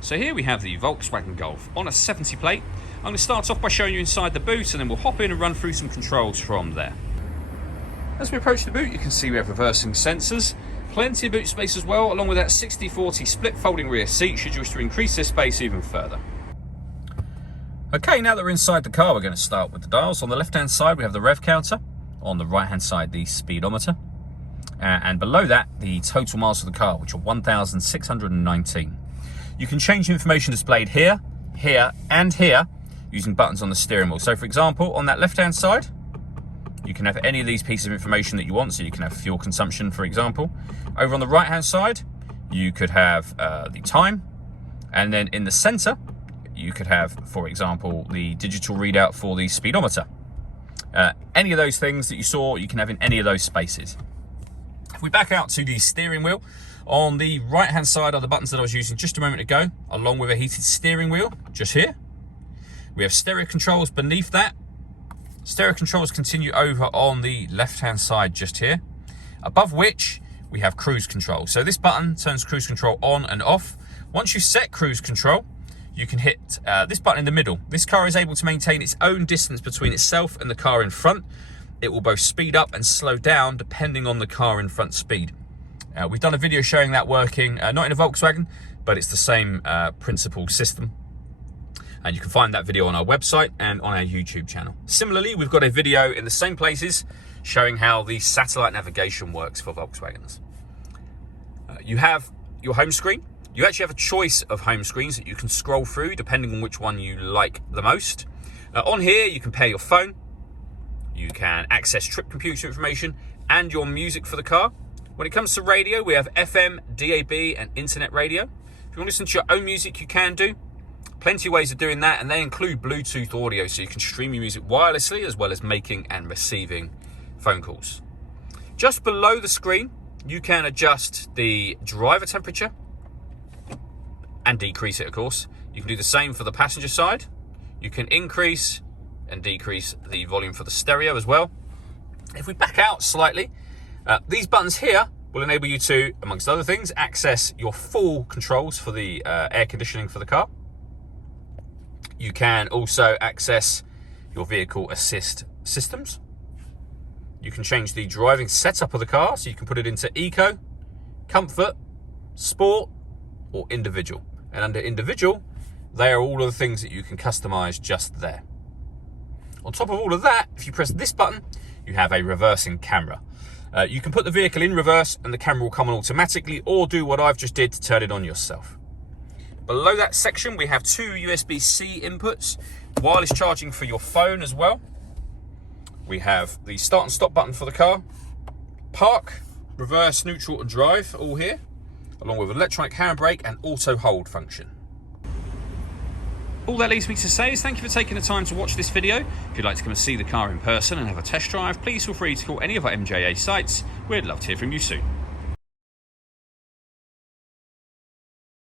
So here we have the Volkswagen Golf on a 70 plate. I'm going to start off by showing you inside the boot, and then we'll hop in and run through some controls from there. As we approach the boot, you can see we have reversing sensors, plenty of boot space as well, along with that 60/40 split folding rear seat should you wish to increase this space even further. Okay, now that we're inside the car, we're going to start with the dials. On the left hand side we have the rev counter, on the right hand side the speedometer, and below that the total miles of the car, which are 1,619. You can change the information displayed here, here and here using buttons on the steering wheel. So for example, on that left hand side you can have any of these pieces of information that you want. So you can have fuel consumption, for example. Over on the right hand side you could have the time, and then in the center you could have, for example, the digital readout for the speedometer. Any of those things that you saw, you can have in any of those spaces. If we back out to the steering wheel, on the right hand side are the buttons that I was using just a moment ago, along with a heated steering wheel just here. We have stereo controls beneath that. Stereo controls continue over on the left hand side just here, above which we have cruise control. So this button turns cruise control on and off. Once you set cruise control, you can hit this button in the middle. This car is able to maintain its own distance between itself and the car in front. It will both speed up and slow down depending on the car in front speed. We've done a video showing that working, not in a Volkswagen, but it's the same principle system. And you can find that video on our website and on our YouTube channel. Similarly, we've got a video in the same places showing how the satellite navigation works for Volkswagens. You have your home screen. You actually have a choice of home screens that you can scroll through depending on which one you like the most. On here, you can pair your phone. You can access trip computer information and your music for the car. When it comes to radio, we have FM, DAB, and internet radio. If you want to listen to your own music, you can do. Plenty of ways of doing that, and they include Bluetooth audio, so you can stream your music wirelessly as well as making and receiving phone calls. Just below the screen, you can adjust the driver temperature and decrease it, of course. You can do the same for the passenger side. You can increase and decrease the volume for the stereo as well. If we back out slightly, these buttons here will enable you to, amongst other things, access your full controls for the air conditioning for the car. You can also access your vehicle assist systems. You can change the driving setup of the car, so you can put it into eco, comfort, sport, or individual. And under individual, they are all of the things that you can customize just there. On top of all of that, if you press this button, you have a reversing camera. You can put the vehicle in reverse and the camera will come on automatically, or do what I've just did to turn it on yourself. Below that section, we have two USB-C inputs, wireless charging for your phone as well. We have the start and stop button for the car, park, reverse, neutral and drive, all here, along with electronic handbrake and auto hold function. All that leaves me to say is thank you for taking the time to watch this video. If you'd like to come and see the car in person and have a test drive, please feel free to call any of our MJA sites. We'd love to hear from you soon.